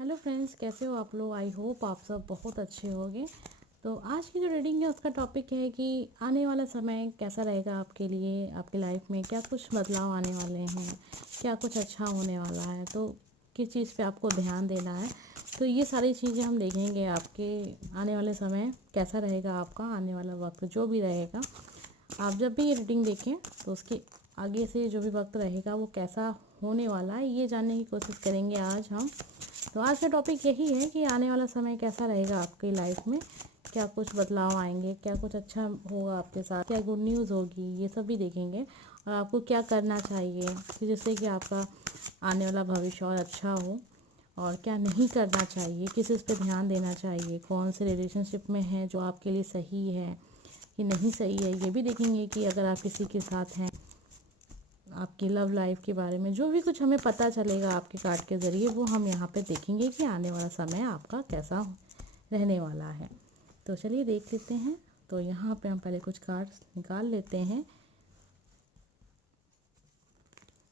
Hello friends, कैसे हो आप लोग। आई होप आप सब बहुत अच्छे होंगे। तो आज की जो रीडिंग है उसका टॉपिक है कि आने वाला समय कैसा रहेगा आपके लिए, आपकी लाइफ में क्या कुछ बदलाव आने वाले हैं, क्या कुछ अच्छा होने वाला है, तो किस चीज़ पे आपको ध्यान देना है। तो ये सारी चीज़ें हम देखेंगे। आपके आने वाले समय कैसा रहेगा, आपका आने वाला वक्त जो भी रहेगा। आप जब भी ये रीडिंग देखें तो उसके आगे से जो भी वक्त रहेगा वो कैसा होने वाला है, ये जानने की कोशिश करेंगे आज हम। तो आज का टॉपिक यही है कि आने वाला समय कैसा रहेगा आपकी लाइफ में, क्या कुछ बदलाव आएंगे, क्या कुछ अच्छा होगा आपके साथ, क्या गुड न्यूज़ होगी, ये सब भी देखेंगे। और आपको क्या करना चाहिए कि जिससे कि आपका आने वाला भविष्य और अच्छा हो, और क्या नहीं करना चाहिए, किस चीज़ पे ध्यान देना चाहिए, कौन से रिलेशनशिप में है जो आपके लिए सही है कि नहीं सही है, ये भी देखेंगे कि अगर आप किसी के साथ हैं, आपकी लव लाइफ के बारे में जो भी कुछ हमें पता चलेगा आपके कार्ड के ज़रिए वो हम यहाँ पे देखेंगे कि आने वाला समय आपका कैसा रहने वाला है। तो चलिए देख लेते हैं। तो यहाँ पे हम पहले कुछ कार्ड्स निकाल लेते हैं।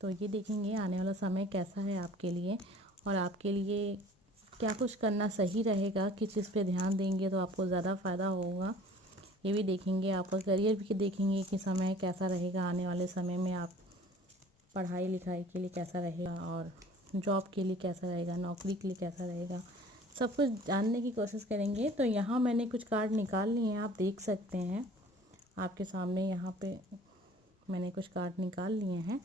तो ये देखेंगे आने वाला समय कैसा है आपके लिए, और आपके लिए क्या कुछ करना सही रहेगा, किस चीज़ पे ध्यान देंगे तो आपको ज़्यादा फ़ायदा होगा, ये भी देखेंगे। आपका करियर भी देखेंगे कि समय कैसा रहेगा आने वाले समय में, आप पढ़ाई लिखाई के लिए कैसा रहेगा, और जॉब के लिए कैसा रहेगा, नौकरी के लिए कैसा रहेगा, सब कुछ जानने की कोशिश करेंगे। तो यहाँ मैंने कुछ कार्ड निकाल लिए हैं, आप देख सकते हैं आपके सामने। यहाँ पे मैंने कुछ कार्ड निकाल लिए हैं।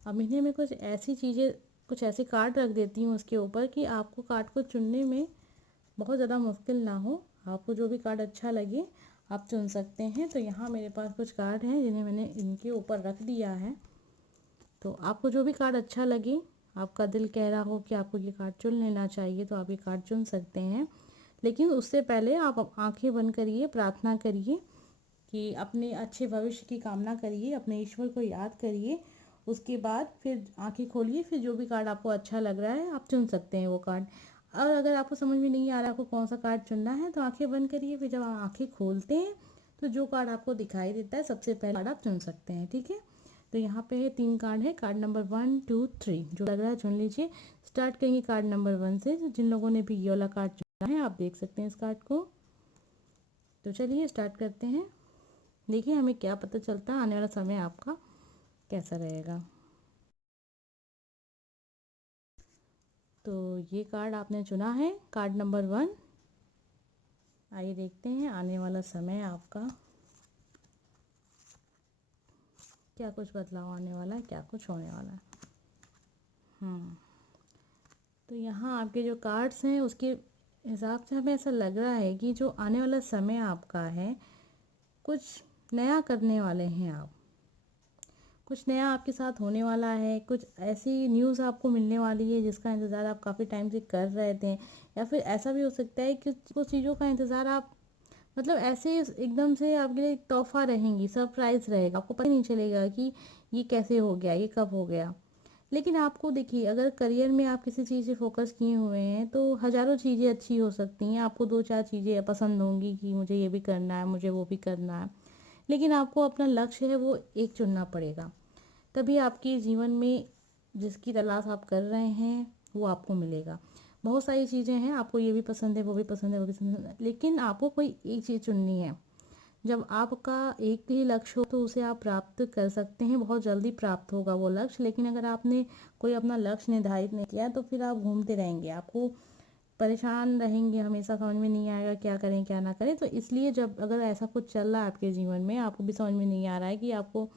अब इन्हें मैं कुछ ऐसी चीज़ें, कुछ ऐसे कार्ड रख देती हूँ उसके ऊपर कि आपको कार्ड को चुनने में बहुत ज़्यादा मुश्किल ना हो। आपको जो भी कार्ड अच्छा लगे आप चुन सकते हैं। तो यहाँ मेरे पास कुछ कार्ड हैं जिन्हें मैंने इनके ऊपर रख दिया है। तो आपको जो भी कार्ड अच्छा लगे, आपका दिल कह रहा हो कि आपको ये कार्ड चुन लेना चाहिए, तो आप ये कार्ड चुन सकते हैं। लेकिन उससे पहले आप आंखें बंद करिए, प्रार्थना करिए कि अपने अच्छे भविष्य की कामना करिए, अपने ईश्वर को याद करिए। उसके बाद फिर आंखें खोलिए, फिर जो भी कार्ड आपको अच्छा लग रहा है आप चुन सकते हैं वो कार्ड। और अगर आपको समझ में नहीं आ रहा आपको कौन सा कार्ड चुनना है, तो आंखें बंद करिए। फिर जब आप आंखें खोलते हैं तो जो कार्ड आपको दिखाई देता है सबसे पहले कार्ड आप चुन सकते हैं, ठीक है। तो यहाँ पे 3 कार्ड है, कार्ड नंबर 1 2 3, जो लग रहा है चुन लीजिए। स्टार्ट करेंगे कार्ड नंबर 1 से। जिन लोगों ने भी ये वाला कार्ड चुना है आप देख सकते हैं इस कार्ड को। तो चलिए स्टार्ट करते हैं। देखिए हमें क्या पता चलता है आने वाला समय आपका कैसा रहेगा। तो ये कार्ड आपने चुना है, कार्ड नंबर 1। आइए देखते हैं आने वाला समय आपका क्या कुछ बदलाव आने वाला है, क्या कुछ होने वाला है। तो यहाँ आपके जो कार्ड्स हैं उसके हिसाब से हमें ऐसा लग रहा है कि जो आने वाला समय आपका है, कुछ नया करने वाले हैं आप, कुछ नया आपके साथ होने वाला है, कुछ ऐसी न्यूज़ आपको मिलने वाली है जिसका इंतज़ार आप काफ़ी टाइम से कर रहे थे। या फिर ऐसा भी हो सकता है कि कुछ चीज़ों का इंतज़ार आप, मतलब ऐसे एकदम से आपके लिए एक तोहफा रहेंगी, सरप्राइज़ रहेगा, आपको पता ही नहीं चलेगा कि ये कैसे हो गया, ये कब हो गया। लेकिन आपको देखिए, अगर करियर में आप किसी चीज़ से फोकस किए हुए हैं तो हज़ारों चीज़ें अच्छी हो सकती हैं। आपको 2-4 चीज़ें पसंद होंगी कि मुझे ये भी करना है, मुझे वो भी करना है। लेकिन आपको अपना लक्ष्य है वो एक चुनना पड़ेगा, तभी आपके जीवन में जिसकी तलाश आप कर रहे हैं वो आपको मिलेगा। बहुत सारी चीज़ें हैं, आपको ये भी पसंद है, वो भी पसंद है, वो भी पसंद है, लेकिन आपको कोई एक चीज़ चुननी है। जब आपका एक ही लक्ष्य हो तो उसे आप प्राप्त कर सकते हैं, बहुत जल्दी प्राप्त होगा वो लक्ष्य। लेकिन अगर आपने कोई अपना लक्ष्य निर्धारित नहीं किया तो फिर आप घूमते रहेंगे, आपको परेशान रहेंगे, हमेशा समझ में नहीं आएगा क्या करें क्या ना करें। तो इसलिए जब अगर ऐसा कुछ चल रहा है आपके जीवन में, आपको भी समझ में नहीं आ रहा है कि आपको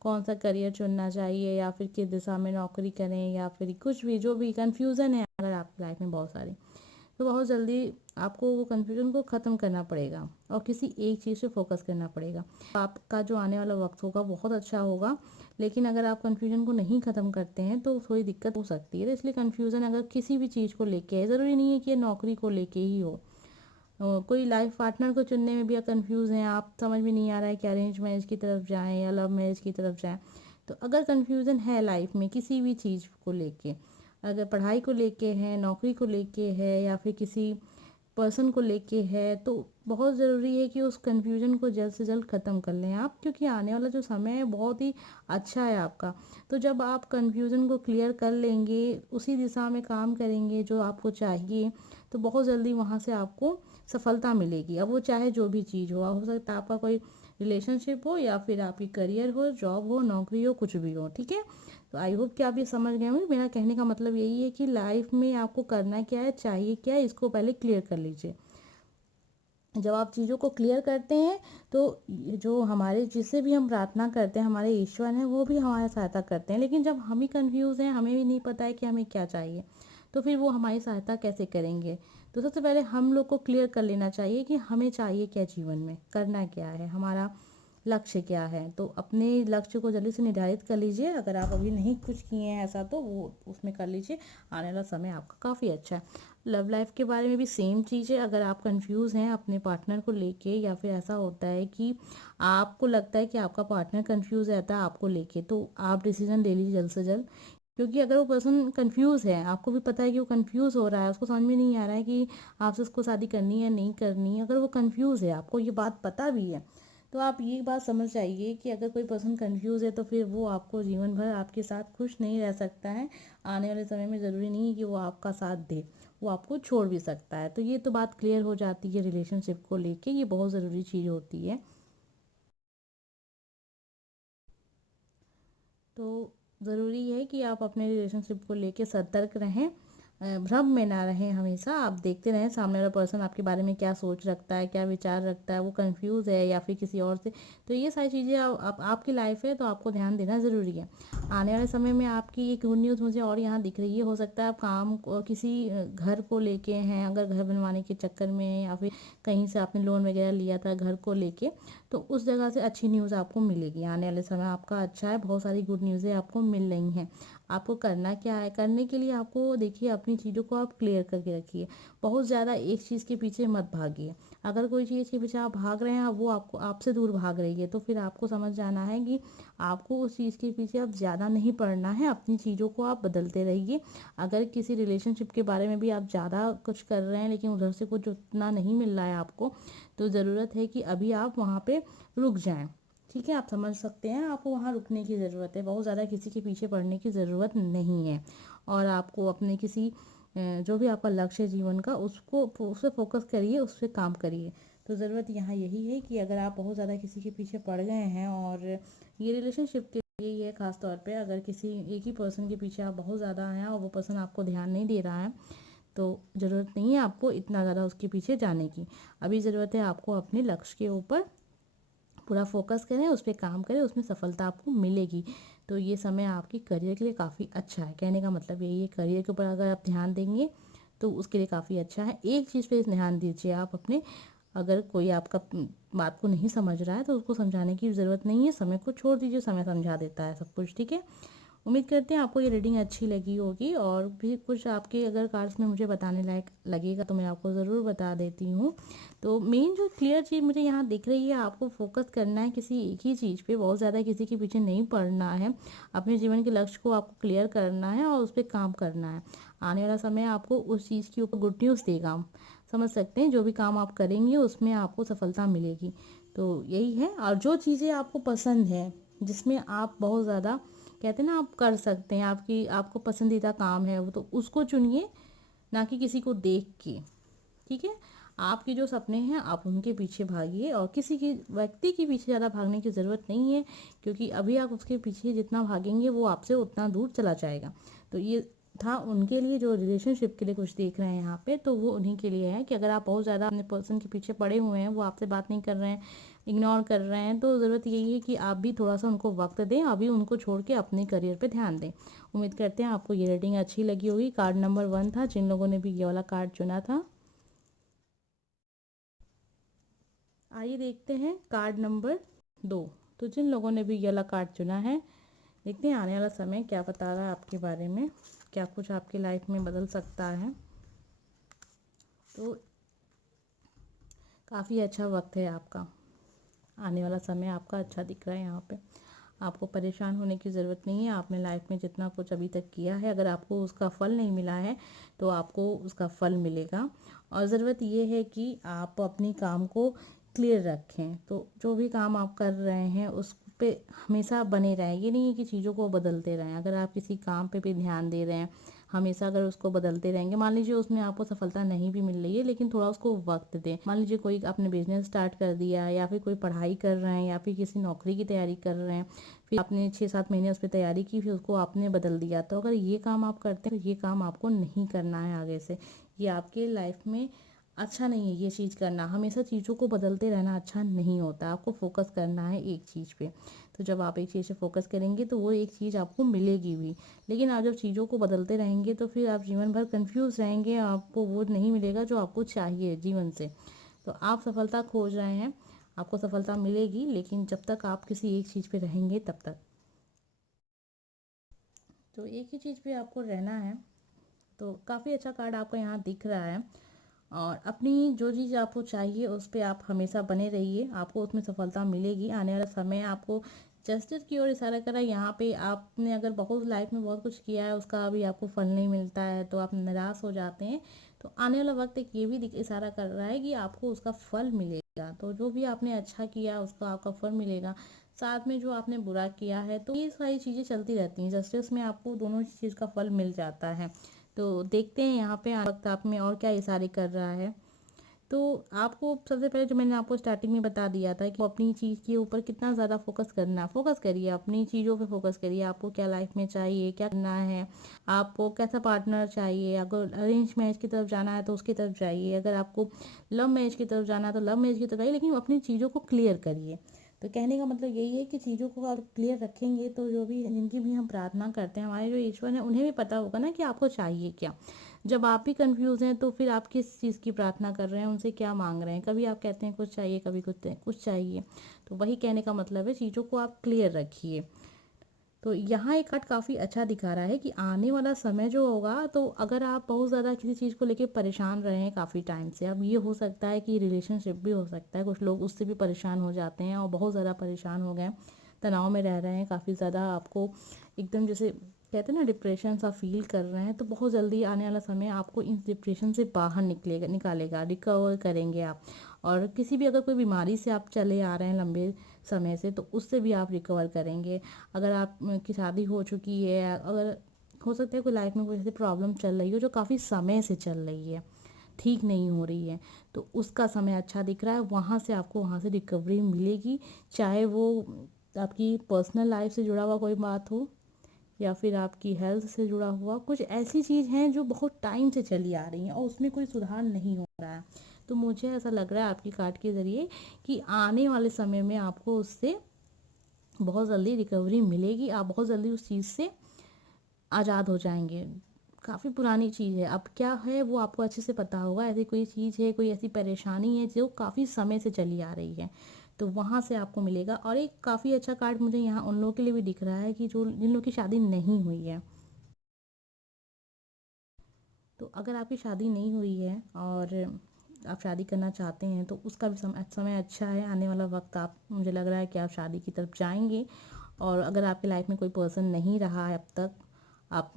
कौन सा करियर चुनना चाहिए, या फिर किस दिशा में नौकरी करें, या फिर कुछ भी, जो भी कन्फ्यूज़न है अगर आपकी लाइफ में बहुत सारी, तो बहुत जल्दी आपको वो कन्फ्यूजन को ख़त्म करना पड़ेगा और किसी एक चीज़ पे फोकस करना पड़ेगा। आपका जो आने वाला वक्त होगा बहुत अच्छा होगा। लेकिन अगर आप कन्फ्यूजन को नहीं ख़त्म करते हैं तो थोड़ी दिक्कत हो सकती है। तो इसलिए कन्फ्यूज़न अगर किसी भी चीज़ को लेके है, ज़रूरी नहीं है कि ये नौकरी को लेके ही हो। कोई लाइफ पार्टनर को चुनने में भी आप कन्फ्यूज़ हैं, आप समझ में नहीं आ रहा है कि अरेंज मैरिज की तरफ जाएँ या लव मैरिज की तरफ जाएँ। तो अगर कन्फ्यूज़न है लाइफ में किसी भी चीज़ को लेके, अगर पढ़ाई को लेके है, नौकरी को लेके है, या फिर किसी पर्सन को लेके है, तो बहुत ज़रूरी है कि उस कन्फ्यूजन को जल्द से जल्द ख़त्म कर लें आप, क्योंकि आने वाला जो समय है बहुत ही अच्छा है आपका। तो जब आप कन्फ्यूजन को क्लियर कर लेंगे, उसी दिशा में काम करेंगे जो आपको चाहिए, तो बहुत जल्दी वहाँ से आपको सफलता मिलेगी। अब वो चाहे जो भी चीज़ हो सकता है आपका कोई रिलेशनशिप हो या फिर आपकी करियर हो, जॉब हो, नौकरी हो, कुछ भी हो, ठीक है। तो आई होप कि आप ये समझ गए होंगे। मेरा कहने का मतलब यही है कि लाइफ में आपको करना क्या है, चाहिए क्या है, इसको पहले क्लियर कर लीजिए। जब आप चीज़ों को क्लियर करते हैं तो जो हमारे जिससे भी हम प्रार्थना करते हैं, हमारे ईश्वर हैं, वो भी हमारी सहायता करते हैं। लेकिन जब हम ही कंफ्यूज हैं, हमें भी नहीं पता है कि हमें क्या चाहिए, तो फिर वो हमारी सहायता कैसे करेंगे। तो सबसे पहले हम लोग को क्लियर कर लेना चाहिए कि हमें चाहिए क्या, जीवन में करना क्या है, हमारा लक्ष्य क्या है। तो अपने लक्ष्य को जल्दी से निर्धारित कर लीजिए। अगर आप अभी नहीं कुछ किए हैं ऐसा, तो वो उसमें कर लीजिए। आने वाला समय आपका काफ़ी अच्छा है। लव लाइफ के बारे में भी सेम चीज़ है। अगर आप कंफ्यूज हैं अपने पार्टनर को लेके, या फिर ऐसा होता है कि आपको लगता है कि आपका पार्टनर कंफ्यूज रहता है आपको लेके, तो आप डिसीजन ले लीजिए जल्द से जल्द। क्योंकि अगर वो पर्सन कंफ्यूज है, आपको भी पता है कि वो कंफ्यूज हो रहा है, उसको समझ में नहीं आ रहा है कि आपसे उसको शादी करनी है नहीं करनी है, अगर वो कंफ्यूज है, आपको ये बात पता भी है, तो आप ये बात समझ जाइए कि अगर कोई पर्सन कंफ्यूज है, तो फिर वो आपको जीवन भर आपके साथ खुश नहीं रह सकता है। आने वाले समय में ज़रूरी नहीं है कि वो आपका साथ दे, वो आपको छोड़ भी सकता है। तो ये तो बात क्लियर हो जाती है रिलेशनशिप को लेके, ये बहुत ज़रूरी चीज़ होती है। तो ज़रूरी है कि आप अपने रिलेशनशिप को लेके सतर्क रहें, भ्रम में ना रहें। हमेशा आप देखते रहें सामने वाला पर्सन आपके बारे में क्या सोच रखता है, क्या विचार रखता है, वो कंफ्यूज है या फिर किसी और से। तो ये सारी चीज़ें आपकी लाइफ है, तो आपको ध्यान देना ज़रूरी है। आने वाले समय में आपकी एक गुड न्यूज़ मुझे और यहाँ दिख रही है। हो सकता है आप काम किसी घर को लेके हैं, अगर घर बनवाने के चक्कर में हैं, या फिर कहीं से आपने लोन वगैरह लिया था घर को लेके, तो उस जगह से अच्छी न्यूज़ आपको मिलेगी। आने वाले समय आपका अच्छा है, बहुत सारी गुड न्यूज़ें आपको मिल रही हैं। आपको करना क्या है, करने के लिए आपको देखिए अपनी चीज़ों को आप क्लियर करके रखिए। बहुत ज़्यादा एक चीज़ के पीछे मत भागिए। अगर कोई चीज़ के पीछे आप भाग रहे हैं, वो आपको आपसे दूर भाग रही है, तो फिर आपको समझ जाना है कि आपको उस चीज़ के पीछे अब ज़्यादा नहीं पड़ना है। अपनी चीज़ों को आप बदलते रहिए। अगर किसी रिलेशनशिप के बारे में भी आप ज़्यादा कुछ कर रहे हैं, लेकिन उधर से कुछ उतना नहीं मिल रहा है आपको, तो ज़रूरत है कि अभी आप वहाँ पे रुक जाएं। ठीक है, आप समझ सकते हैं, आपको वहाँ रुकने की ज़रूरत है। बहुत ज़्यादा किसी के पीछे पड़ने की ज़रूरत नहीं है। और आपको अपने किसी जो भी आपका लक्ष्य है जीवन का, उसको उस पर फोकस करिए, उस पर काम करिए। तो ज़रूरत यहाँ यही है कि अगर आप बहुत ज़्यादा किसी के पीछे पड़ गए हैं, और ये रिलेशनशिप के लिए ही है ख़ास तौर पे, अगर किसी एक ही पर्सन के पीछे आप बहुत ज़्यादा हैं और वो पर्सन आपको ध्यान नहीं दे रहा है, तो ज़रूरत नहीं है आपको इतना ज़्यादा उसके पीछे जाने की। अभी ज़रूरत है आपको अपने लक्ष्य के ऊपर पूरा फोकस करें, उस पर काम करें, उसमें सफलता आपको मिलेगी। तो ये समय आपकी करियर के लिए काफ़ी अच्छा है। कहने का मतलब यही है, करियर के ऊपर अगर आप ध्यान देंगे तो उसके लिए काफ़ी अच्छा है। एक चीज़ पे ध्यान दीजिए आप अपने, अगर कोई आपका बात को नहीं समझ रहा है, तो उसको समझाने की ज़रूरत नहीं है, समय को छोड़ दीजिए, समय समझा देता है सब कुछ, ठीक है। उम्मीद करते हैं आपको ये रीडिंग अच्छी लगी होगी, और भी कुछ आपके अगर कार्ड्स में मुझे बताने लायक लगेगा तो मैं आपको ज़रूर बता देती हूँ। तो मेन जो क्लियर चीज़ मुझे यहाँ दिख रही है, आपको फोकस करना है किसी एक ही चीज़ पे, बहुत ज़्यादा किसी के पीछे नहीं पड़ना है। अपने जीवन के लक्ष्य को आपको क्लियर करना है और उस पर काम करना है। आने वाला समय आपको उस चीज़ के ऊपर गुड न्यूज़ देगा। हम समझ सकते हैं, जो भी काम आप करेंगे उसमें आपको सफलता मिलेगी। तो यही है। और जो चीज़ें आपको पसंद है, जिसमें आप बहुत ज़्यादा कहते हैं ना आप कर सकते हैं, आपकी आपको पसंदीदा काम है वो, तो उसको चुनिए, ना कि किसी को देख के। ठीक है, आपके जो सपने हैं आप उनके पीछे भागिए, और किसी के व्यक्ति के पीछे ज़्यादा भागने की ज़रूरत नहीं है, क्योंकि अभी आप उसके पीछे जितना भागेंगे वो आपसे उतना दूर चला जाएगा। तो ये था उनके लिए जो रिलेशनशिप के लिए कुछ देख रहे हैं यहाँ पे, तो वो उन्हीं के लिए है कि अगर आप बहुत ज़्यादा अपने पर्सन के पीछे पड़े हुए हैं, वो आपसे बात नहीं कर रहे हैं, इग्नोर कर रहे हैं, तो ज़रूरत यही है कि आप भी थोड़ा सा उनको वक्त दें, अभी उनको छोड़ के अपने करियर पे ध्यान दें। उम्मीद करते हैं आपको ये रीडिंग अच्छी लगी होगी। कार्ड नंबर 1 था, जिन लोगों ने भी ये वाला कार्ड चुना था। आइए देखते हैं कार्ड नंबर 2। तो जिन लोगों ने भी ये वाला कार्ड चुना है, देखते हैं आने वाला समय क्या बता रहा है आपके बारे में, क्या कुछ आपकी लाइफ में बदल सकता है। तो काफ़ी अच्छा वक्त है आपका, आने वाला समय आपका अच्छा दिख रहा है यहाँ पे। आपको परेशान होने की ज़रूरत नहीं है। आपने लाइफ में जितना कुछ अभी तक किया है, अगर आपको उसका फल नहीं मिला है तो आपको उसका फल मिलेगा। और ज़रूरत ये है कि आप अपनी काम को क्लियर रखें। तो जो भी काम आप कर रहे हैं उस पे हमेशा बने रहें। ये नहीं है कि चीज़ों को बदलते रहें। अगर आप किसी काम पे भी ध्यान दे रहे हैं, हमेशा अगर उसको बदलते रहेंगे, मान लीजिए उसमें आपको सफलता नहीं भी मिल रही है, लेकिन थोड़ा उसको वक्त दें। मान लीजिए कोई आपने बिजनेस स्टार्ट कर दिया, या फिर कोई पढ़ाई कर रहे हैं, या फिर किसी नौकरी की तैयारी कर रहे हैं, फिर आपने 6-7 महीने उस पर तैयारी की, फिर उसको आपने बदल दिया। तो अगर ये काम आप करते हैं तो ये काम आपको नहीं करना है आगे से। ये आपके लाइफ में अच्छा नहीं है ये चीज़ करना। हमेशा चीज़ों को बदलते रहना अच्छा नहीं होता। आपको फोकस करना है एक चीज़ पे। तो जब आप एक चीज़ पे फोकस करेंगे तो वो एक चीज़ आपको मिलेगी भी। लेकिन आप जब चीज़ों को बदलते रहेंगे तो फिर आप जीवन भर कंफ्यूज रहेंगे, आपको वो नहीं मिलेगा जो आपको चाहिए जीवन से। तो आप सफलता खोज रहे हैं, आपको सफलता मिलेगी, लेकिन जब तक आप किसी एक चीज़ पे रहेंगे तब तक। तो एक ही चीज़ पे आपको रहना है। तो काफ़ी अच्छा कार्ड आपको यहाँ दिख रहा है। और अपनी जो चीज़ आपको चाहिए उस पे आप हमेशा बने रहिए, आपको उसमें सफलता मिलेगी। आने वाला समय आपको जस्टिस की ओर इशारा करा है। यहाँ पे आपने अगर बहुत लाइफ में बहुत कुछ किया है, उसका अभी आपको फल नहीं मिलता है तो आप निराश हो जाते हैं। तो आने वाला वक्त एक ये भी इशारा कर रहा है कि आपको उसका फल मिलेगा। तो जो भी आपने अच्छा किया उसका आपका फल मिलेगा। साथ में जो आपने बुरा किया है, तो ये सारी चीज़ें चलती रहती हैं। जस्टिस में आपको दोनों चीज़ का फल मिल जाता है। तो देखते हैं यहाँ पे वक्त आप में और क्या इशारे कर रहा है। तो आपको सबसे पहले जो मैंने आपको स्टार्टिंग में बता दिया था कि अपनी चीज़ के ऊपर कितना ज़्यादा फोकस करना है। फोकस करिए, अपनी चीज़ों पे फोकस करिए। आपको क्या लाइफ में चाहिए, क्या करना है, आपको कैसा पार्टनर चाहिए। अगर अरेंज मैरिज की तरफ जाना है तो उसकी तरफ जाइए, अगर आपको लव मैरिज की तरफ जाना है तो लव मैरिज की तरफ जाइए, लेकिन अपनी चीज़ों को क्लियर करिए। तो कहने का मतलब यही है कि चीज़ों को आप क्लियर रखेंगे तो जो भी जिनकी भी हम प्रार्थना करते हैं, हमारे जो ईश्वर हैं उन्हें भी पता होगा ना कि आपको चाहिए क्या। जब आप भी कंफ्यूज हैं तो फिर आप किस चीज़ की प्रार्थना कर रहे हैं, उनसे क्या मांग रहे हैं। कभी आप कहते हैं कुछ चाहिए, कभी कुछ कुछ चाहिए। तो वही कहने का मतलब है, चीज़ों को आप क्लियर रखिए। तो यहाँ एक कार्ड काफ़ी अच्छा दिखा रहा है कि आने वाला समय जो होगा, तो अगर आप बहुत ज़्यादा किसी चीज़ को लेके परेशान रहे हैं काफ़ी टाइम से, अब ये हो सकता है कि रिलेशनशिप भी हो सकता है, कुछ लोग उससे भी परेशान हो जाते हैं और बहुत ज़्यादा परेशान हो गए हैं, तनाव में रह रहे हैं काफ़ी ज़्यादा। आपको एकदम जैसे कहते हैं ना डिप्रेशन सा फील कर रहे हैं, तो बहुत जल्दी आने वाला समय आपको इस डिप्रेशन से बाहर निकालेगा, रिकवर करेंगे आप। और किसी भी अगर कोई बीमारी से आप चले आ रहे हैं लंबे समय से, तो उससे भी आप रिकवर करेंगे। अगर आप की शादी हो चुकी है, अगर हो सकता है कोई लाइफ में कोई ऐसी प्रॉब्लम चल रही हो जो काफ़ी समय से चल रही है, ठीक नहीं हो रही है, तो उसका समय अच्छा दिख रहा है। वहाँ से आपको वहाँ से रिकवरी मिलेगी। चाहे वो आपकी पर्सनल लाइफ से जुड़ा हुआ कोई बात हो, या फिर आपकी हेल्थ से जुड़ा हुआ कुछ ऐसी चीज़ हैं जो बहुत टाइम से चली आ रही हैं और उसमें कोई सुधार नहीं हो रहा है। तो मुझे ऐसा लग रहा है आपकी कार्ड के ज़रिए कि आने वाले समय में आपको उससे बहुत जल्दी रिकवरी मिलेगी। आप बहुत जल्दी उस चीज़ से आज़ाद हो जाएंगे। काफ़ी पुरानी चीज़ है, अब क्या है वो आपको अच्छे से पता होगा। ऐसी कोई चीज़ है, कोई ऐसी परेशानी है जो काफ़ी समय से चली आ रही है, तो वहाँ से आपको मिलेगा। और एक काफ़ी अच्छा कार्ड मुझे यहाँ उन लोगों के लिए भी दिख रहा है कि जो जिन लोगों की शादी नहीं हुई है। तो अगर आपकी शादी नहीं हुई है और आप शादी करना चाहते हैं तो उसका भी समय अच्छा है। आने वाला वक्त आप, मुझे लग रहा है कि आप शादी की तरफ जाएंगे। और अगर आपकी लाइफ में कोई पर्सन नहीं रहा है अब तक, आप,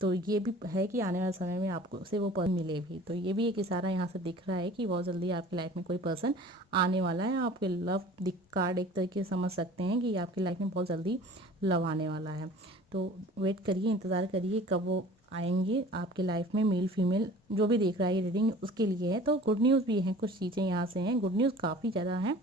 तो ये भी है कि आने वाले समय में आपको से वो पर्सन मिले भी। तो ये भी एक इशारा यहाँ से दिख रहा है कि बहुत जल्दी आपकी लाइफ में कोई पर्सन आने वाला है। आपके लव दिख कार्ड एक तरीके से समझ सकते हैं कि आपकी लाइफ में बहुत जल्दी लव आने वाला है। तो वेट करिए, इंतज़ार करिए कब वो आएंगे आपके लाइफ में। मेल फीमेल जो भी देख रहा है ये रीडिंग उसके लिए है। तो गुड न्यूज़ भी है, कुछ चीज़ें यहाँ से हैं, गुड न्यूज़ काफ़ी ज़्यादा है।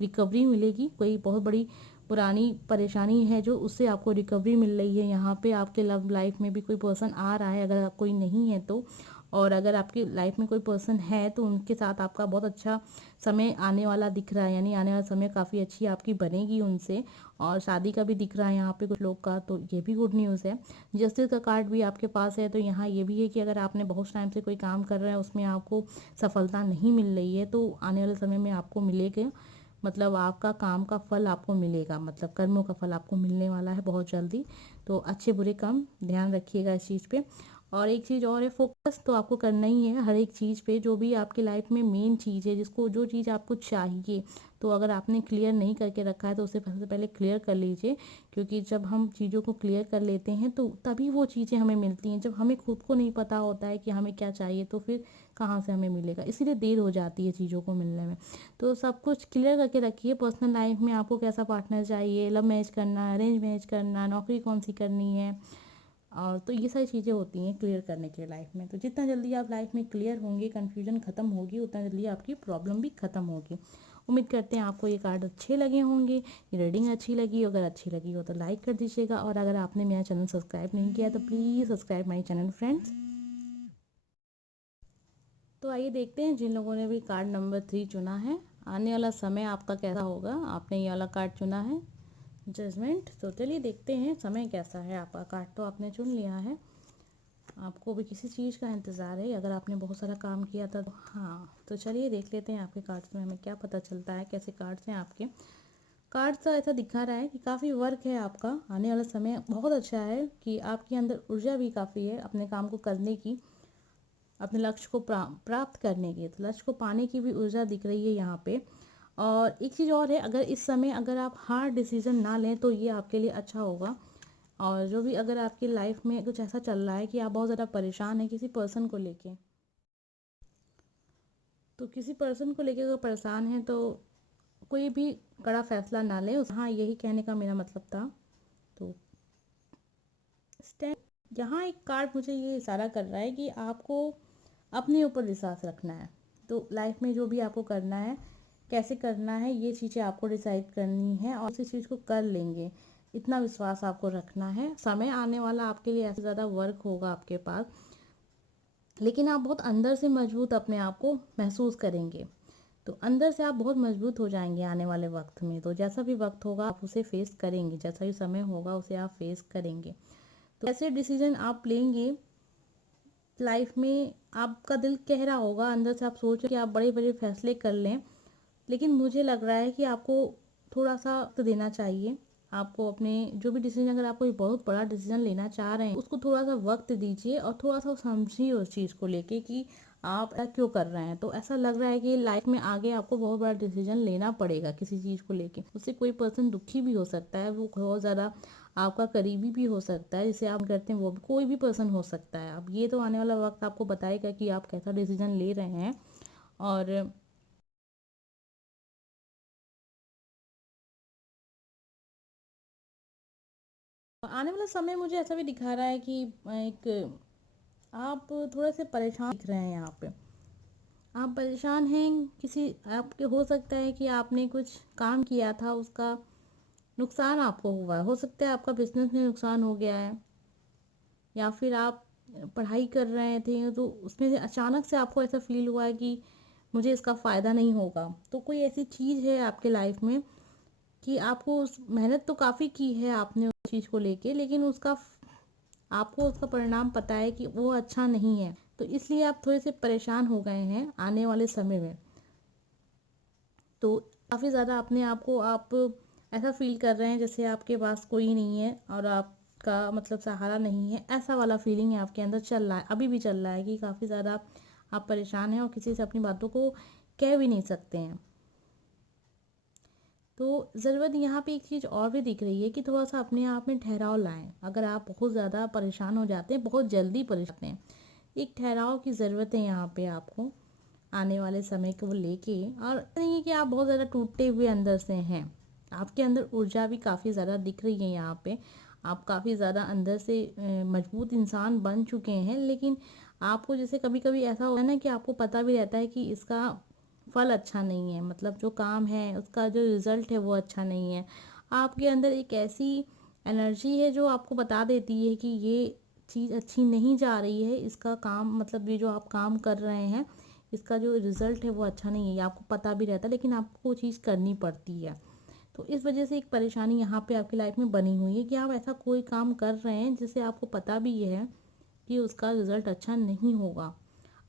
रिकवरी मिलेगी, कोई बहुत बड़ी पुरानी परेशानी है जो उससे आपको रिकवरी मिल रही है। यहाँ पे आपके लव लाइफ में भी कोई पर्सन आ रहा है, अगर कोई नहीं है तो। और अगर आपकी लाइफ में कोई पर्सन है तो उनके साथ आपका बहुत अच्छा समय आने वाला दिख रहा है, यानी आने वाला समय काफ़ी अच्छी आपकी बनेगी उनसे। और शादी का भी दिख रहा है यहाँ पे कुछ लोग का, तो ये भी गुड न्यूज़ है। जस्टिस का कार्ड भी आपके पास है, तो यहाँ ये भी है कि अगर आपने बहुत टाइम से कोई काम कर रहे हैं उसमें आपको सफलता नहीं मिल रही है, तो आने वाले समय में आपको मिलेगा। मतलब आपका काम का फल आपको मिलेगा, मतलब कर्मों का फल आपको मिलने वाला है बहुत जल्दी। तो अच्छे बुरे काम ध्यान रखिएगा इस चीज़ पे। और एक चीज़ और है, फोकस तो आपको करना ही है हर एक चीज़ पे, जो भी आपकी लाइफ में मेन चीज़ है, जिसको जो चीज़ आपको चाहिए, तो अगर आपने क्लियर नहीं करके रखा है तो उसे सबसे पहले क्लियर कर लीजिए। क्योंकि जब हम चीज़ों को क्लियर कर लेते हैं तो तभी वो चीज़ें हमें मिलती हैं। जब हमें खुद को नहीं पता होता है कि हमें क्या चाहिए तो फिर कहाँ से हमें मिलेगा, इसीलिए देर हो जाती है चीज़ों को मिलने में। तो सब कुछ क्लियर करके रखिए। पर्सनल लाइफ में आपको कैसा पार्टनर चाहिए, लव मैरिज करना, अरेंज मैरिज करना, नौकरी कौन सी करनी है, और तो ये सारी चीज़ें होती हैं क्लियर करने के लिए लाइफ में। तो जितना जल्दी आप लाइफ में क्लियर होंगे, कन्फ्यूजन ख़त्म होगी, उतना जल्दी आपकी प्रॉब्लम भी ख़त्म होगी। उम्मीद करते हैं आपको ये कार्ड अच्छे लगे होंगे, ये रीडिंग अच्छी लगी। अगर अच्छी लगी हो तो लाइक कर दीजिएगा, और अगर आपने मेरा चैनल सब्सक्राइब नहीं किया तो please subscribe my channel friends. तो आइए देखते हैं जिन लोगों ने भी कार्ड नंबर 3 चुना है, आने वाला समय आपका कैसा होगा। आपने ये वाला कार्ड चुना है, जजमेंट। तो चलिए देखते हैं समय कैसा है आपका। कार्ड तो आपने चुन लिया है, आपको भी किसी चीज़ का इंतज़ार है। अगर आपने बहुत सारा काम किया था तो हाँ, तो चलिए देख लेते हैं आपके कार्ड्स में हमें क्या पता चलता है, कैसे कार्ड्स हैं आपके। कार्ड्स तो ऐसा दिखा रहा है कि काफ़ी वर्क है आपका, आने वाला समय बहुत अच्छा है, कि आपके अंदर ऊर्जा भी काफ़ी है अपने काम को करने की, अपने लक्ष्य को प्राप्त करने की। तो लक्ष्य को पाने की भी ऊर्जा दिख रही है यहाँ पे। और एक चीज़ और है, अगर इस समय अगर आप हार्ड डिसीजन ना लें तो ये आपके लिए अच्छा होगा। और जो भी अगर आपकी लाइफ में कुछ ऐसा चल रहा है कि आप बहुत ज़्यादा परेशान हैं किसी पर्सन को लेके, तो किसी पर्सन को लेके अगर परेशान हैं तो कोई भी कड़ा फैसला ना लें उस, हाँ यही कहने का मेरा मतलब था। तो स्टैंड, यहाँ एक कार्ड मुझे ये इशारा कर रहा है कि आपको अपने ऊपर विश्वास रखना है। तो लाइफ में जो भी आपको करना है, कैसे करना है, ये चीज़ें आपको डिसाइड करनी है और उसी चीज़ को कर लेंगे, इतना विश्वास आपको रखना है। समय आने वाला आपके लिए ऐसा ज़्यादा वर्क होगा आपके पास, लेकिन आप बहुत अंदर से मजबूत अपने आप को महसूस करेंगे। तो अंदर से आप बहुत मजबूत हो जाएंगे आने वाले वक्त में। तो जैसा भी वक्त होगा आप उसे फेस करेंगे, जैसा भी समय होगा उसे आप फेस करेंगे। तो ऐसे डिसीजन आप लेंगे लाइफ में, आपका दिल कह रहा होगा अंदर से, आप सोच कि आप बड़े बड़े फैसले कर लें, लेकिन मुझे लग रहा है कि आपको थोड़ा सा वक्त देना चाहिए। आपको अपने जो भी डिसीजन, अगर आप कोई बहुत बड़ा डिसीजन लेना चाह रहे हैं उसको थोड़ा सा वक्त दीजिए और थोड़ा सा समझिए उस चीज़ को लेके कि आप ऐसा क्यों कर रहे हैं। तो ऐसा लग रहा है कि लाइफ में आगे आपको बहुत बड़ा डिसीजन लेना पड़ेगा किसी चीज़ को लेके। उससे कोई पर्सन दुखी भी हो सकता है, वो बहुत ज़्यादा आपका करीबी भी हो सकता है, जिसे आप करते हैं वो भी कोई भी पर्सन हो सकता है। अब ये तो आने वाला वक्त आपको बताएगा कि आप कैसा डिसीजन ले रहे हैं। और आने वाला समय मुझे ऐसा भी दिखा रहा है कि एक आप थोड़े से परेशान दिख रहे हैं यहाँ पे। आप परेशान हैं किसी, आपके हो सकता है कि आपने कुछ काम किया था उसका नुकसान आपको हुआ है। हो सकता है आपका बिजनेस में नुकसान हो गया है, या फिर आप पढ़ाई कर रहे थे तो उसमें से अचानक से आपको ऐसा फील हुआ है कि मुझे इसका फ़ायदा नहीं होगा। तो कोई ऐसी चीज़ है आपके लाइफ में कि आपको उस मेहनत तो काफ़ी की है आपने उस चीज़ को लेके, लेकिन उसका आपको उसका परिणाम पता है कि वो अच्छा नहीं है, तो इसलिए आप थोड़े से परेशान हो गए हैं आने वाले समय में। तो काफ़ी ज़्यादा अपने आप को आप ऐसा फील कर रहे हैं जैसे आपके पास कोई नहीं है और आपका मतलब सहारा नहीं है, ऐसा वाला फीलिंग है आपके अंदर चल रहा है, अभी भी चल रहा है कि काफ़ी ज़्यादा आप परेशान हैं और किसी से अपनी बातों को कह भी नहीं सकते हैं। तो ज़रूरत यहाँ पे एक चीज़ और भी दिख रही है कि थोड़ा सा अपने आप में ठहराव लाएं। अगर आप बहुत ज़्यादा परेशान हो जाते हैं, बहुत जल्दी परेशान हैं, एक ठहराव की ज़रूरत है यहाँ पे आपको आने वाले समय को लेके। और नहीं है कि आप बहुत ज़्यादा टूटे हुए अंदर से हैं, आपके अंदर ऊर्जा भी काफ़ी ज़्यादा दिख रही है यहाँ पे। आप काफ़ी ज़्यादा अंदर से मजबूत इंसान बन चुके हैं, लेकिन आपको जैसे कभी कभी ऐसा होता है ना कि आपको पता भी रहता है कि इसका फल अच्छा नहीं है, मतलब जो काम है उसका जो रिज़ल्ट है वो अच्छा नहीं है। आपके अंदर एक ऐसी एनर्जी है जो आपको बता देती है कि ये चीज़ अच्छी नहीं जा रही है, इसका काम मतलब ये जो आप काम कर रहे हैं इसका जो रिज़ल्ट है वो अच्छा नहीं है। ये आपको पता भी रहता है लेकिन आपको वो चीज़ करनी पड़ती है। तो इस वजह से एक परेशानी यहाँ पे आपकी लाइफ में बनी हुई है कि आप ऐसा कोई काम कर रहे हैं जिसे आपको पता भी ये है कि उसका रिज़ल्ट अच्छा नहीं होगा।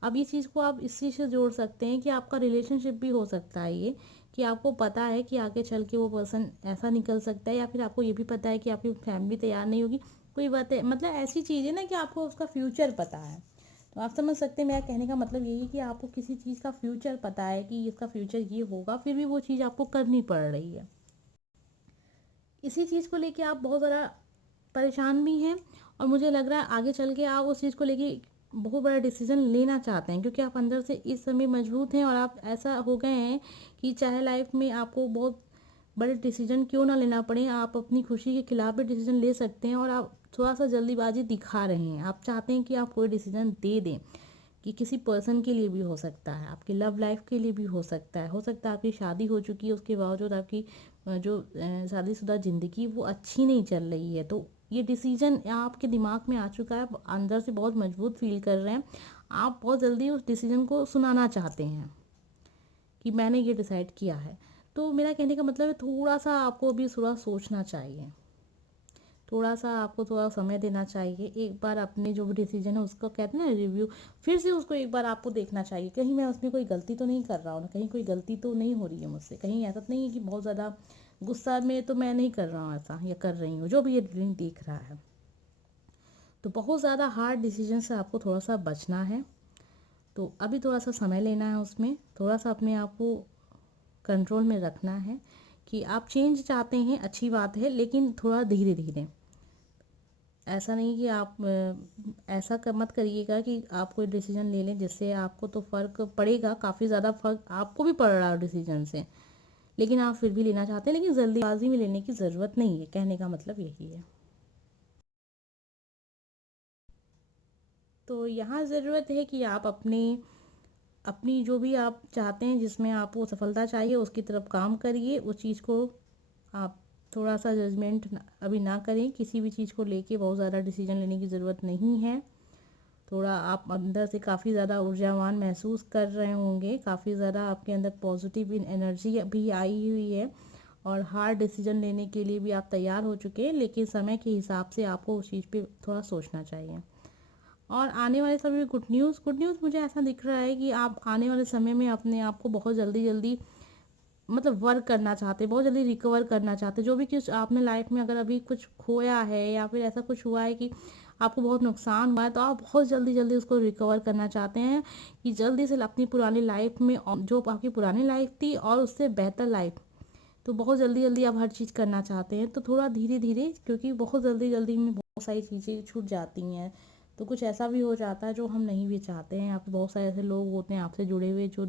अब ये चीज़ को आप इस चीज़ से जोड़ सकते हैं कि आपका रिलेशनशिप भी हो सकता है ये, कि आपको पता है कि आगे चल के वो पर्सन ऐसा निकल सकता है, या फिर आपको ये भी पता है कि आपकी फैमिली तैयार नहीं होगी। कोई बातें मतलब ऐसी चीज़ है ना कि आपको उसका फ्यूचर पता है। तो आप समझ सकते हैं मेरा कहने का मतलब यही है कि आपको किसी चीज़ का फ्यूचर पता है कि इसका फ्यूचर ये होगा, फिर भी वो चीज़ आपको करनी पड़ रही है। इसी चीज़ को लेके आप बहुत ज़्यादा परेशान भी हैं, और मुझे लग रहा है आगे चल के आप उस चीज़ को लेके बहुत बड़ा डिसीजन लेना चाहते हैं, क्योंकि आप अंदर से इस समय मजबूत हैं और आप ऐसा हो गए हैं कि चाहे लाइफ में आपको बहुत बड़े डिसीजन क्यों ना लेना पड़े, आप अपनी खुशी के खिलाफ भी डिसीजन ले सकते हैं। और आप थोड़ा सा जल्दीबाजी दिखा रहे हैं, आप चाहते हैं कि आप कोई डिसीजन दे दें, कि किसी पर्सन के लिए भी हो सकता है, आपकी लव लाइफ के लिए भी हो सकता है आपकी शादी हो चुकी है, उसके बावजूद आपकी जो शादीशुदा ज़िंदगी वो अच्छी नहीं चल रही है। तो ये डिसीजन आपके दिमाग में आ चुका है, आप अंदर से बहुत मजबूत फील कर रहे हैं, आप बहुत जल्दी उस डिसीजन को सुनाना चाहते हैं कि मैंने ये डिसाइड किया है। तो मेरा कहने का मतलब है थोड़ा सा आपको भी थोड़ा सोचना चाहिए, थोड़ा सा आपको थोड़ा समय देना चाहिए, एक बार अपने जो भी डिसीजन है उसको कहते हैं ना रिव्यू, फिर से उसको एक बार आपको देखना चाहिए, कहीं मैं उसमें कोई गलती तो नहीं कर रहा हूँ, कहीं कोई गलती तो नहीं हो रही है मुझसे, कहीं ऐसा तो नहीं है कि बहुत ज़्यादा गुस्सा में तो मैं नहीं कर रहा हूँ ऐसा, या कर रही हूँ, जो भी ये रीडिंग देख रहा है। तो बहुत ज़्यादा हार्ड डिसीजन से आपको थोड़ा सा बचना है। तो अभी थोड़ा सा समय लेना है, उसमें थोड़ा सा अपने आप को कंट्रोल में रखना है कि आप चेंज चाहते हैं, अच्छी बात है, लेकिन थोड़ा धीरे धीरे। ऐसा नहीं कि आप ऐसा मत करिएगा कि आप कोई डिसीजन ले लें जिससे आपको तो फ़र्क पड़ेगा, काफ़ी ज़्यादा फ़र्क आपको भी पड़ रहा है डिसीजन से, लेकिन आप फिर भी लेना चाहते हैं, लेकिन जल्दीबाजी में लेने की ज़रूरत नहीं है, कहने का मतलब यही है। तो यहाँ ज़रूरत है कि आप अपनी अपनी जो भी आप चाहते हैं, जिसमें आपको सफलता चाहिए, उसकी तरफ काम करिए, उस चीज़ को आप थोड़ा सा जजमेंट अभी ना करें, किसी भी चीज़ को लेके बहुत ज़्यादा डिसीजन लेने की ज़रूरत नहीं है। थोड़ा आप अंदर से काफ़ी ज़्यादा ऊर्जावान महसूस कर रहे होंगे, काफ़ी ज़्यादा आपके अंदर पॉजिटिव एनर्जी भी आई हुई है, और हार्ड डिसीजन लेने के लिए भी आप तैयार हो चुके हैं, लेकिन समय के हिसाब से आपको उस चीज़ पे थोड़ा सोचना चाहिए। और आने वाले समय में गुड न्यूज़ मुझे ऐसा दिख रहा है कि आप आने वाले समय में अपने आप को बहुत जल्दी जल्दी मतलब वर्क करना चाहते हैं, बहुत जल्दी रिकवर करना चाहते हैं, जो भी कुछ आपने लाइफ में अगर अभी कुछ खोया है या फिर ऐसा कुछ हुआ है कि आपको बहुत नुकसान हुआ है, तो आप बहुत जल्दी जल्दी उसको रिकवर करना चाहते हैं, कि जल्दी से अपनी पुरानी लाइफ में जो आपकी पुरानी लाइफ थी और उससे बेहतर लाइफ, तो बहुत जल्दी जल्दी आप हर चीज़ करना चाहते हैं। तो थोड़ा धीरे धीरे, क्योंकि बहुत जल्दी जल्दी में बहुत सारी चीज़ें छूट जाती हैं, तो कुछ ऐसा भी हो जाता है जो हम नहीं भी चाहते हैं। यहाँ पे बहुत सारे ऐसे लोग होते हैं आपसे जुड़े हुए जो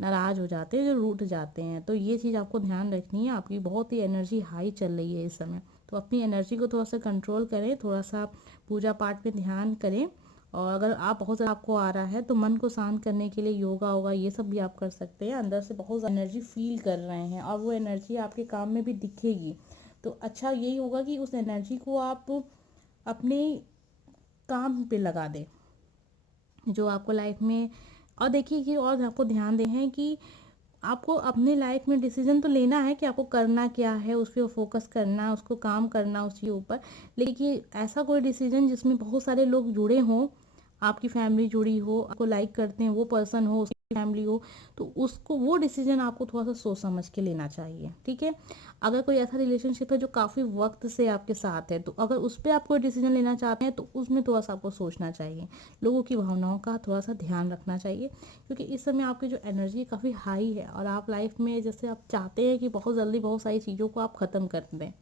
नाराज़ हो जाते हैं, जो रूठ जाते हैं। तो ये चीज़ आपको ध्यान रखनी है, आपकी बहुत ही एनर्जी हाई चल रही है इस समय, तो अपनी एनर्जी को थोड़ा सा कंट्रोल करें, थोड़ा सा पूजा पाठ पे ध्यान करें। और अगर आप बहुत ज़्यादा आपको आ रहा है तो मन को शांत करने के लिए योगा होगा, ये सब भी आप कर सकते हैं। अंदर से बहुत एनर्जी फील कर रहे हैं और वो एनर्जी आपके काम में भी दिखेगी, तो अच्छा यही होगा कि उस एनर्जी को आप अपने काम पे लगा दें, जो आपको लाइफ में। और देखिए कि और आपको ध्यान दें हैं कि आपको अपने लाइफ में डिसीजन तो लेना है कि आपको करना क्या है, उस पर फोकस करना, उसको काम करना उस चीज़ के ऊपर, लेकिन ऐसा कोई डिसीजन जिसमें बहुत सारे लोग जुड़े हों, आपकी फैमिली जुड़ी हो, आपको लाइक करते हैं वो पर्सन हो, उसकी फैमिली हो, तो उसको वो डिसीजन आपको थोड़ा सा सोच समझ के लेना चाहिए, ठीक है। अगर कोई ऐसा रिलेशनशिप है जो काफ़ी वक्त से आपके साथ है, तो अगर उस पर आप कोई डिसीजन लेना चाहते हैं तो उसमें थोड़ा सा आपको सोचना चाहिए, लोगों की भावनाओं का थोड़ा सा ध्यान रखना चाहिए, क्योंकि इस समय आपकी जो एनर्जी काफ़ी हाई है और आप लाइफ में जैसे आप चाहते हैं कि बहुत जल्दी बहुत सारी चीज़ों को आप ख़त्म कर दें,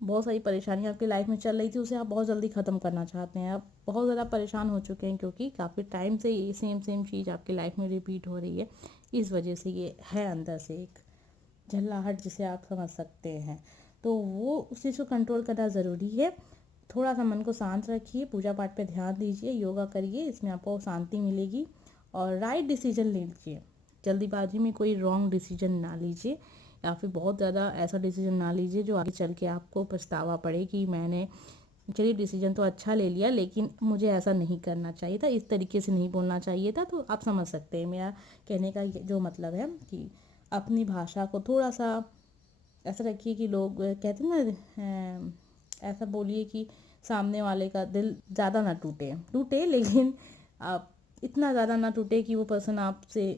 बहुत सारी परेशानियाँ आपकी लाइफ में चल रही थी उसे आप बहुत जल्दी ख़त्म करना चाहते हैं, आप बहुत ज़्यादा परेशान हो चुके हैं, क्योंकि काफ़ी टाइम से ये सेम सेम चीज़ आपकी लाइफ में रिपीट हो रही है, इस वजह से ये है अंदर से एक झल्लाहट जिसे आप समझ सकते हैं। तो वो उस चीज़ को कंट्रोल करना ज़रूरी है। थोड़ा सा मन को शांत रखिए, पूजा पाठ पे ध्यान दीजिए, योगा करिए, इसमें आपको शांति मिलेगी, और राइट डिसीजन लीजिए, जल्दीबाजी में कोई रॉन्ग डिसीजन ना लीजिए, या फिर बहुत ज़्यादा ऐसा डिसीजन ना लीजिए जो आगे चल के आपको पछतावा पड़े कि मैंने चलिए डिसीजन तो अच्छा ले लिया लेकिन मुझे ऐसा नहीं करना चाहिए था, इस तरीके से नहीं बोलना चाहिए था। तो आप समझ सकते हैं मेरा कहने का जो मतलब है कि अपनी भाषा को थोड़ा सा ऐसा रखिए कि लोग कहते हैं ना, ऐसा बोलिए कि सामने वाले का दिल ज़्यादा ना टूटे टूटे, लेकिन आप इतना ज़्यादा ना टूटे कि वो पर्सन आपसे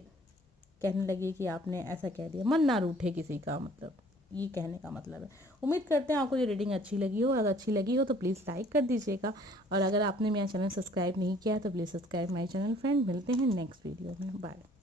कहने लगे कि आपने ऐसा कह दिया, मन ना रूठे किसी का मतलब। ये कहने का मतलब है। उम्मीद करते हैं आपको ये रीडिंग अच्छी लगी हो, अगर अच्छी लगी हो तो प्लीज़ लाइक कर दीजिएगा, और अगर आपने मेरा चैनल सब्सक्राइब नहीं किया है तो please subscribe my channel friend. मिलते हैं नेक्स्ट वीडियो में, बाय।